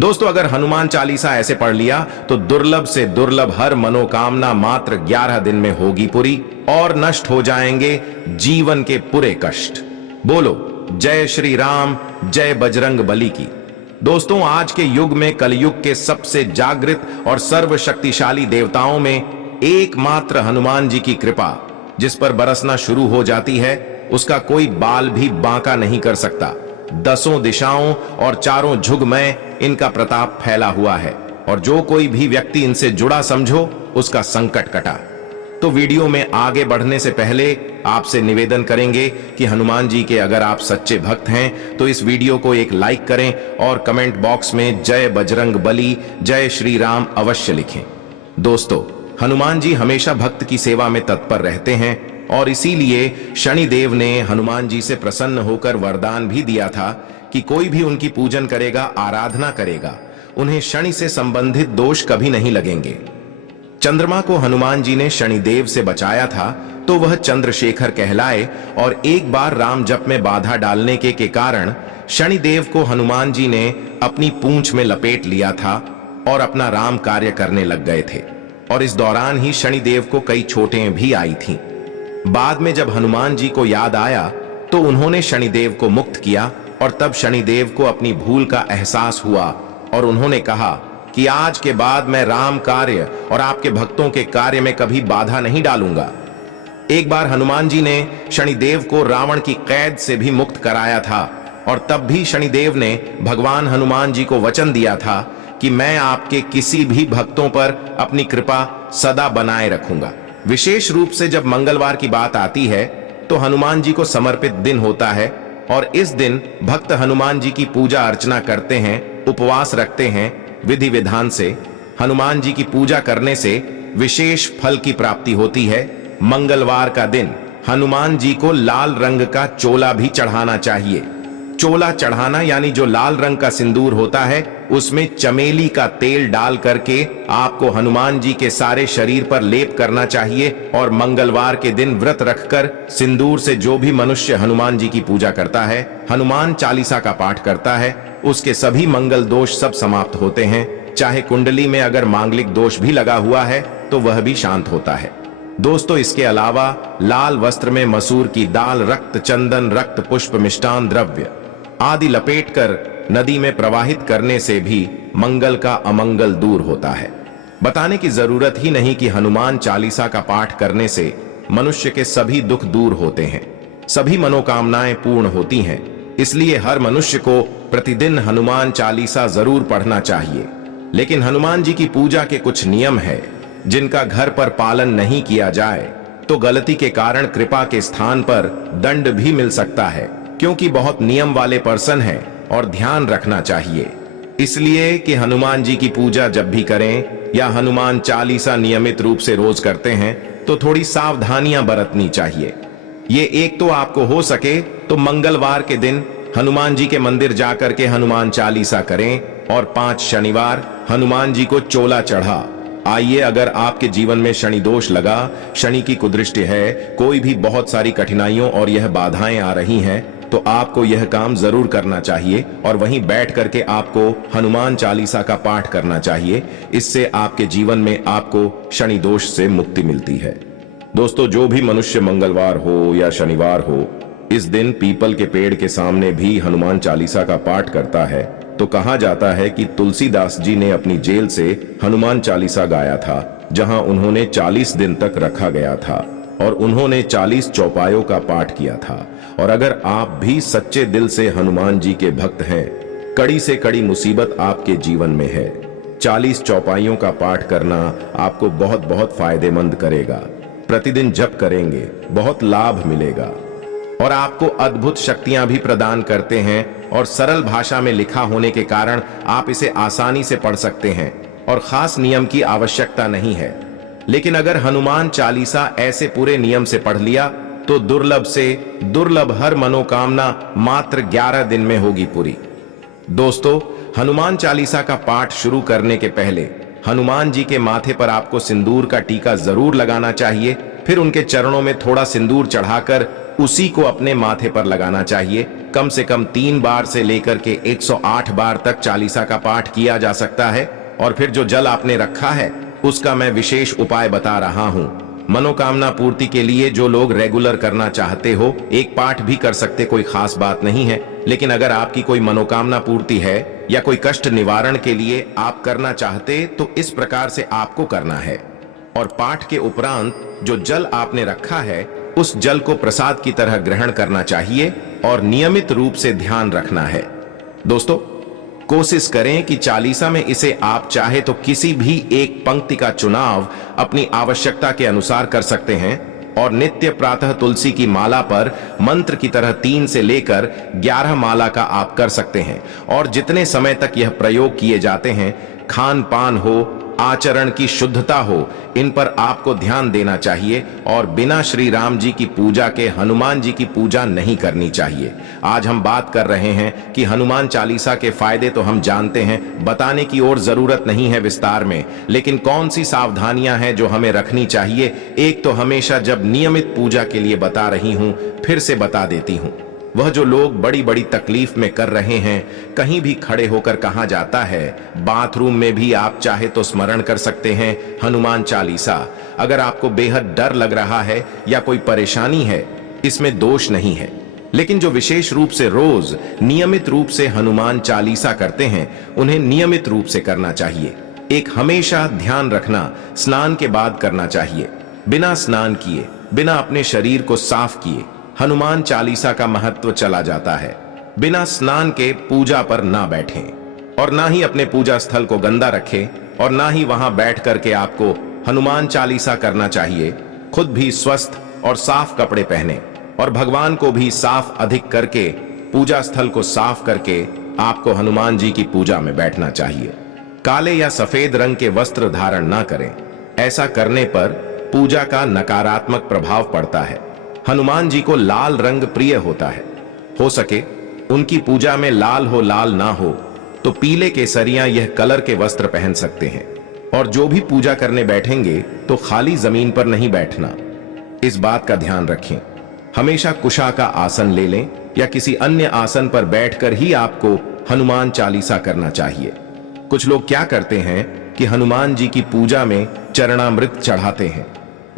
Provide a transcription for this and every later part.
दोस्तों, अगर हनुमान चालीसा ऐसे पढ़ लिया तो दुर्लभ से दुर्लभ हर मनोकामना मात्र 11 दिन में होगी पूरी और नष्ट हो जाएंगे जीवन के पूरे कष्ट। बोलो जय श्री राम, जय बजरंग बली की। दोस्तों, आज के युग में, कलयुग के सबसे जागृत और सर्वशक्तिशाली देवताओं में एकमात्र हनुमान जी की कृपा जिस पर बरसना शुरू हो जाती है, उसका कोई बाल भी बांका नहीं कर सकता। दसों दिशाओं और चारों झुग में इनका प्रताप फैला हुआ है और जो कोई भी व्यक्ति इनसे जुड़ा समझो उसका संकट कटा। तो वीडियो में आगे बढ़ने से पहले आपसे निवेदन करेंगे कि हनुमान जी के अगर आप सच्चे भक्त हैं तो इस वीडियो को एक लाइक करें और कमेंट बॉक्स में जय बजरंग बली, जय श्री राम अवश्य लिखें। दोस्तों, हनुमान जी हमेशा भक्त की सेवा में तत्पर रहते हैं और इसीलिए शनिदेव ने हनुमान जी से प्रसन्न होकर वरदान भी दिया था कि कोई भी उनकी पूजन करेगा, आराधना करेगा, उन्हें शनि से संबंधित दोष कभी नहीं लगेंगे। चंद्रमा को हनुमान जी ने शनिदेव से बचाया था तो वह चंद्रशेखर कहलाए और एक बार राम जप में बाधा डालने के कारण शनिदेव को हनुमान जी ने अपनी पूंछ में लपेट लिया था और अपना राम कार्य करने लग गए थे। और इस दौरान ही शनिदेव को कई चोटें भी आई थीं। बाद में जब हनुमान जी को याद आया तो उन्होंने शनिदेव को मुक्त किया और तब शनिदेव को अपनी भूल का एहसास हुआ और उन्होंने कहा कि आज के बाद मैं राम कार्य और आपके भक्तों के कार्य में कभी बाधा नहीं डालूंगा। एक बार हनुमान जी ने शनिदेव को रावण की कैद से भी मुक्त कराया था और तब भी शनिदेव ने भगवान हनुमान जी को वचन दिया था कि मैं आपके किसी भी भक्तों पर अपनी कृपा सदा बनाए रखूंगा। विशेष रूप से जब मंगलवार की बात आती है तो हनुमान जी को समर्पित दिन होता है और इस दिन भक्त हनुमान जी की पूजा अर्चना करते हैं, उपवास रखते हैं। विधि विधान से हनुमान जी की पूजा करने से विशेष फल की प्राप्ति होती है। मंगलवार का दिन हनुमान जी को लाल रंग का चोला भी चढ़ाना चाहिए। चोला चढ़ाना यानी जो लाल रंग का सिंदूर होता है उसमें चमेली का तेल डाल करके आपको हनुमान जी के सारे शरीर पर लेप करना चाहिए और मंगलवार के दिन व्रत रखकर सिंदूर से जो भी मनुष्य हनुमान जी की पूजा करता है, हनुमान चालीसा का पाठ करता है, उसके सभी मंगल दोष सब समाप्त होते हैं। चाहे कुंडली में अगर मांगलिक दोष भी लगा हुआ है तो वह भी शांत होता है। दोस्तों, इसके अलावा लाल वस्त्र में मसूर की दाल, रक्त चंदन, रक्त पुष्प, मिष्टान द्रव्य आदि लपेटकर नदी में प्रवाहित करने से भी मंगल का अमंगल दूर होता है। बताने की जरूरत ही नहीं कि हनुमान चालीसा का पाठ करने से मनुष्य के सभी दुख दूर होते हैं, सभी मनोकामनाएं पूर्ण होती हैं। इसलिए हर मनुष्य को प्रतिदिन हनुमान चालीसा जरूर पढ़ना चाहिए। लेकिन हनुमान जी की पूजा के कुछ नियम है जिनका घर पर पालन नहीं किया जाए तो गलती के कारण कृपा के स्थान पर दंड भी मिल सकता है, क्योंकि बहुत नियम वाले पर्सन हैं और ध्यान रखना चाहिए। इसलिए कि हनुमान जी की पूजा जब भी करें या हनुमान चालीसा नियमित रूप से रोज करते हैं तो थोड़ी सावधानियां बरतनी चाहिए। ये एक तो आपको हो सके तो मंगलवार के दिन हनुमान जी के मंदिर जाकर के हनुमान चालीसा करें और 5 शनिवार हनुमान जी को चोला चढ़ा। आइए, अगर आपके जीवन में शनि दोष लगा, शनि की कुदृष्टि है, कोई भी बहुत सारी कठिनाइयों और यह बाधाएं आ रही हैं तो आपको यह काम जरूर करना चाहिए और वहीं बैठ करके आपको हनुमान चालीसा का पाठ करना चाहिए। इससे आपके जीवन में आपको शनि दोष से मुक्ति मिलती है। दोस्तों, जो भी मनुष्य मंगलवार हो या शनिवार हो, इस दिन पीपल के पेड़ के सामने भी हनुमान चालीसा का पाठ करता है तो कहा जाता है कि तुलसीदास जी ने अपनी जेल से हनुमान चालीसा गाया था, जहां उन्होंने 40 दिन तक रखा गया था और उन्होंने 40 चौपायों का पाठ किया था। और अगर आप भी सच्चे दिल से हनुमान जी के भक्त हैं, कड़ी से कड़ी मुसीबत आपके जीवन में है, 40 चौपाइयों का पाठ करना आपको बहुत बहुत फायदेमंद करेगा। प्रतिदिन जप करेंगे, बहुत लाभ मिलेगा और आपको अद्भुत शक्तियां भी प्रदान करते हैं और सरल भाषा में लिखा होने के कारण आप इसे आसानी से पढ़ सकते हैं और खास नियम की आवश्यकता नहीं है। लेकिन अगर हनुमान चालीसा ऐसे पूरे नियम से पढ़ लिया तो दुर्लभ से दुर्लभ हर मनोकामना मात्र 11 दिन में होगी पूरी। दोस्तों, हनुमान चालीसा का पाठ शुरू करने के पहले हनुमान जी के माथे पर आपको सिंदूर का टीका जरूर लगाना चाहिए। फिर उनके चरणों में थोड़ा सिंदूर चढ़ाकर उसी को अपने माथे पर लगाना चाहिए। कम से कम 3 बार से लेकर के 108 बार तक चालीसा का पाठ किया जा सकता है। और फिर जो जल आपने रखा है उसका मैं विशेष उपाय बता रहा हूं। मनोकामना पूर्ति के लिए जो लोग रेगुलर करना चाहते हो, एक पाठ भी कर सकते, कोई खास बात नहीं है। लेकिन अगर आपकी कोई मनोकामना पूर्ति है या कोई कष्ट निवारण के लिए आप करना चाहते तो इस प्रकार से आपको करना है। और पाठ के उपरांत जो जल आपने रखा है उस जल को प्रसाद की तरह ग्रहण करना चाहिए और नियमित रूप से ध्यान रखना है। दोस्तों, कोशिश करें कि चालीसा में इसे आप चाहे तो किसी भी एक पंक्ति का चुनाव अपनी आवश्यकता के अनुसार कर सकते हैं। और नित्य प्रातः तुलसी की माला पर मंत्र की तरह 3 से लेकर 11 माला का आप कर सकते हैं। और जितने समय तक यह प्रयोग किए जाते हैं, खान पान हो, आचरण की शुद्धता हो, इन पर आपको ध्यान देना चाहिए। और बिना श्री राम जी की पूजा के हनुमान जी की पूजा नहीं करनी चाहिए। आज हम बात कर रहे हैं कि हनुमान चालीसा के फायदे तो हम जानते हैं, बताने की और जरूरत नहीं है विस्तार में। लेकिन कौन सी सावधानियां हैं जो हमें रखनी चाहिए, एक तो हमेशा जब नियमित पूजा के लिए बता रही हूं, फिर से बता देती हूं। वह जो लोग बड़ी बड़ी तकलीफ में कर रहे हैं, कहीं भी खड़े होकर कहा जाता है, बाथरूम में भी आप चाहे तो स्मरण कर सकते हैं हनुमान चालीसा। अगर आपको बेहद डर लग रहा है या कोई परेशानी है, इसमें दोष नहीं है। लेकिन जो विशेष रूप से रोज नियमित रूप से हनुमान चालीसा करते हैं, उन्हें नियमित रूप से करना चाहिए। एक हमेशा ध्यान रखना, स्नान के बाद करना चाहिए। बिना स्नान किए, बिना अपने शरीर को साफ किए हनुमान चालीसा का महत्व चला जाता है। बिना स्नान के पूजा पर ना बैठें और ना ही अपने पूजा स्थल को गंदा रखें और ना ही वहां बैठ करके आपको हनुमान चालीसा करना चाहिए। खुद भी स्वस्थ और साफ कपड़े पहने और भगवान को भी साफ अधिक करके, पूजा स्थल को साफ करके आपको हनुमान जी की पूजा में बैठना चाहिए। काले या सफेद रंग के वस्त्र धारण ना करें। ऐसा करने पर पूजा का नकारात्मक प्रभाव पड़ता है। हनुमान जी को लाल रंग प्रिय होता है। हो सके उनकी पूजा में लाल हो लाल ना हो तो पीले केसरिया यह कलर के वस्त्र पहन सकते हैं। और जो भी पूजा करने बैठेंगे तो खाली जमीन पर नहीं बैठना, इस बात का ध्यान रखें। हमेशा कुशा का आसन ले लें या किसी अन्य आसन पर बैठकर ही आपको हनुमान चालीसा करना चाहिए। कुछ लोग क्या करते हैं कि हनुमान जी की पूजा में चरणामृत चढ़ाते हैं।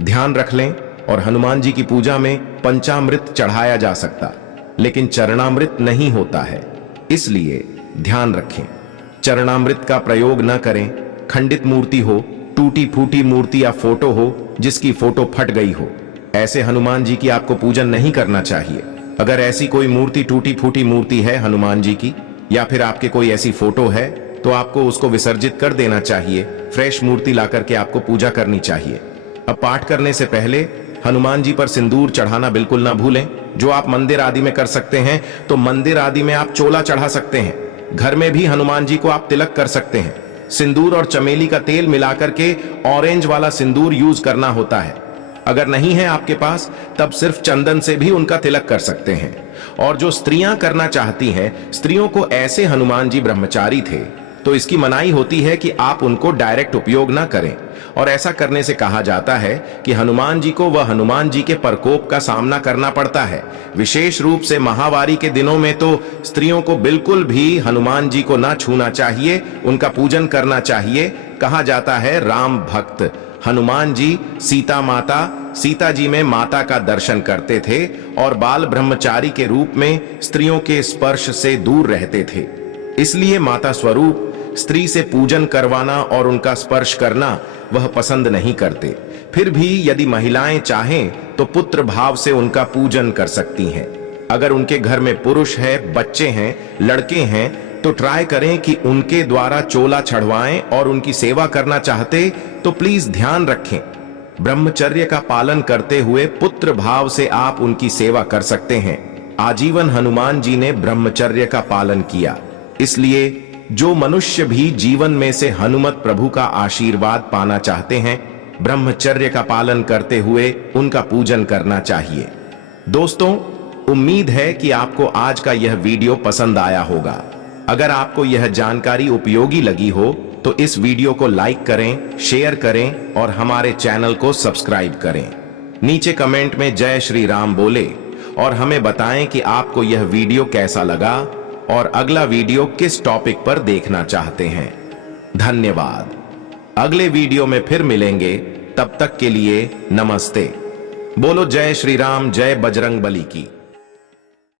ध्यान रख लें, और हनुमान जी की पूजा में पंचामृत चढ़ाया जा सकता, लेकिन चरणामृत नहीं होता है, इसलिए ध्यान रखें। चरणामृत का प्रयोग न करें। खंडित मूर्ति हो, टूटी फूटी मूर्ति या फोटो हो जिसकी फोटो फट गई हो, ऐसे हनुमान जी की आपको पूजन नहीं करना चाहिए। अगर ऐसी कोई मूर्ति, टूटी फूटी मूर्ति है हनुमान जी की, या फिर आपके कोई ऐसी फोटो है, तो आपको उसको विसर्जित कर देना चाहिए। फ्रेश मूर्ति ला करके आपको पूजा करनी चाहिए। अब पाठ करने से पहले हनुमान जी पर सिंदूर चढ़ाना बिल्कुल ना भूलें। जो आप मंदिर आदि में कर सकते हैं तो मंदिर आदि में आप चोला चढ़ा सकते हैं। घर में भी हनुमान जी को आप तिलक कर सकते हैं। सिंदूर और चमेली का तेल मिलाकर के ऑरेंज वाला सिंदूर यूज करना होता है। अगर नहीं है आपके पास, तब सिर्फ चंदन से भी उनका तिलक कर सकते हैं। और जो स्त्रियां करना चाहती हैं, स्त्रियों को ऐसे हनुमान जी ब्रह्मचारी थे तो इसकी मनाही होती है कि आप उनको डायरेक्ट उपयोग ना करें। और ऐसा करने से कहा जाता है कि हनुमान जी को वह हनुमान जी के प्रकोप का सामना करना पड़ता है। विशेष रूप से महावारी के दिनों में तो स्त्रियों को बिल्कुल भी हनुमान जी को ना छूना चाहिए, उनका पूजन करना चाहिए। कहा जाता है राम भक्त हनुमान जी सीता जी में माता का दर्शन करते थे और बाल ब्रह्मचारी के रूप में स्त्रियों के स्पर्श से दूर रहते थे। इसलिए माता स्वरूप स्त्री से पूजन करवाना और उनका स्पर्श करना वह पसंद नहीं करते। फिर भी यदि महिलाएं चाहें तो पुत्र भाव से उनका पूजन कर सकती हैं। अगर उनके घर में पुरुष है, बच्चे हैं, लड़के हैं, तो ट्राई करें कि उनके द्वारा चोला चढ़वाएं। और उनकी सेवा करना चाहते तो प्लीज ध्यान रखें, ब्रह्मचर्य का पालन करते हुए पुत्र भाव से आप उनकी सेवा कर सकते हैं। आजीवन हनुमान जी ने ब्रह्मचर्य का पालन किया, इसलिए जो मनुष्य भी जीवन में से हनुमत प्रभु का आशीर्वाद पाना चाहते हैं, ब्रह्मचर्य का पालन करते हुए उनका पूजन करना चाहिए। दोस्तों, उम्मीद है कि आपको आज का यह वीडियो पसंद आया होगा। अगर आपको यह जानकारी उपयोगी लगी हो तो इस वीडियो को लाइक करें, शेयर करें और हमारे चैनल को सब्सक्राइब करें। नीचे कमेंट में जय श्री राम बोले और हमें बताएं कि आपको यह वीडियो कैसा लगा और अगला वीडियो किस टॉपिक पर देखना चाहते हैं। धन्यवाद। अगले वीडियो में फिर मिलेंगे, तब तक के लिए नमस्ते। बोलो जय श्री राम, जय बजरंग बली की।